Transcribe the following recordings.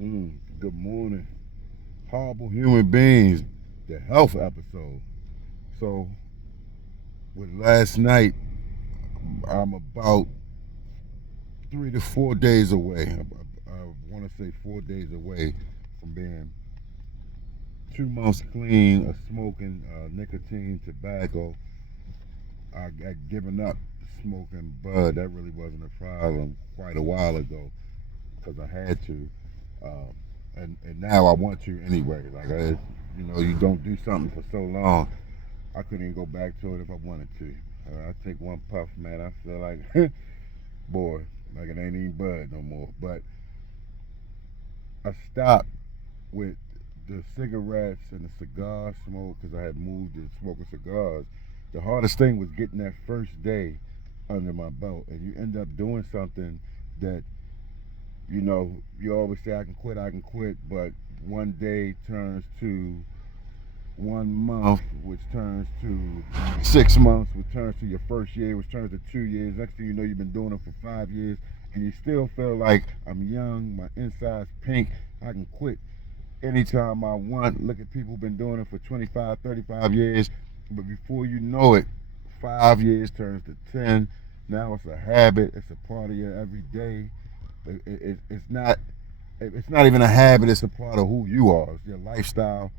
Good morning. Horrible human beings, the health episode. So, with last night, I'm about 3 to 4 days away. I want to say 4 days away from being 2 months clean of smoking nicotine, tobacco. I got given up smoking bud. That really wasn't a problem quite a while ago because I had to. Um, and now I want to anyway. You don't do something for so long. I couldn't even go back to it if I wanted to. I take one puff, man. I feel like, boy, like it ain't even bud no more. But I stopped with the cigarettes and the cigar smoke because I had moved to smoking cigars. The hardest thing was getting that first day under my belt, and you end up doing something that you always say I can quit, but one day turns to 1 month, which turns to 6 months, which turns to your first year, which turns to 2 years. Next thing you know, you've been doing it for 5 years, and you still feel like I'm young, my inside's pink, I can quit anytime I want. Look at people who've been doing it for 25, 35 years, but before you know it, 5 years turns to 10. Now it's a habit, it's a part of your every day. It's not even a habit, it's a part of who you are, it's your lifestyle.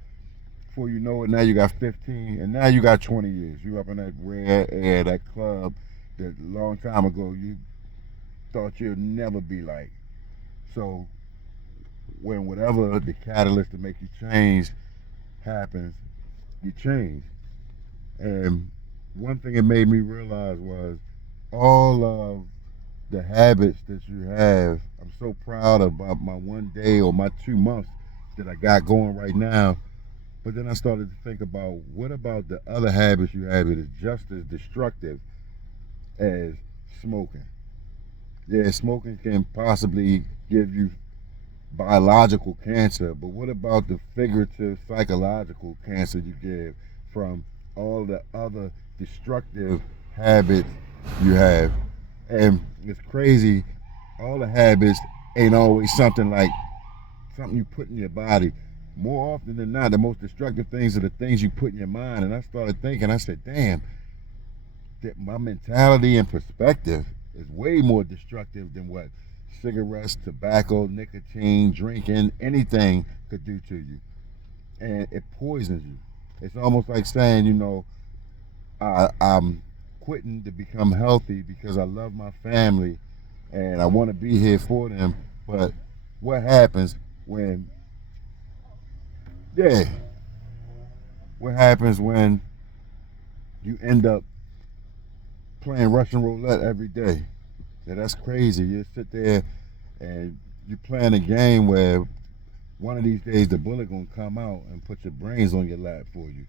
Before you know it, now you got 15, and now you got 20 years. You up in that rare air, that club that a long time ago you thought you'd never be like. So when whatever the catalyst to make you change happens, you change. And one thing it made me realize was all of the habits that you have. I'm so proud about my 1 day or my 2 months that I got going right now. But then I started to think about what about the other habits you have that is just as destructive as smoking? Yeah, smoking can possibly give you biological cancer, but what about the figurative psychological cancer you give from all the other destructive habits you have? And it's crazy, all the habits ain't always something you put in your body. More often than not, the most destructive things are the things you put in your mind. And I started thinking, I said, damn, that my mentality and perspective is way more destructive than what cigarettes, tobacco, nicotine, drinking, anything could do to you. And it poisons you. It's almost like saying, I'm quitting to become healthy because I love my family and I want to be here for them. But what happens when, yeah, what happens when you end up playing Russian roulette every day? Yeah, that's crazy. You sit there and you playing a game where one of these days the bullet gonna come out and put your brains on your lap for you.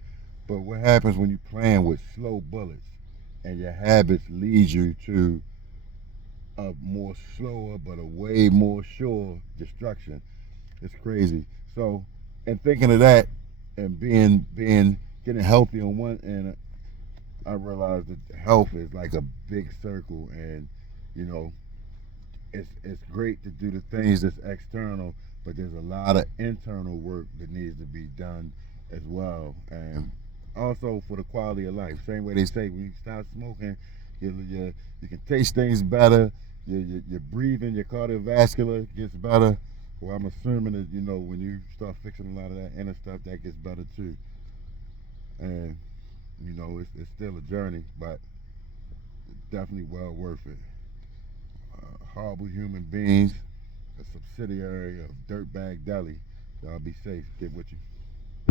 But what happens when you playing with slow bullets and your habits lead you to a more slower but a way more sure destruction? It's crazy. So, and thinking of that and being getting healthy on one end, I realized that health is like a big circle, and you know it's great to do the things that's external, but there's a lot of internal work that needs to be done as well, and also for the quality of life. Same way they say when you stop smoking, you can taste things better. Your breathing, your cardiovascular gets better. Well, I'm assuming that when you start fixing a lot of that inner stuff, that gets better too. And it's still a journey, but definitely well worth it. Horrible human beings, a subsidiary of Dirtbag Deli. Y'all be safe. Get with you.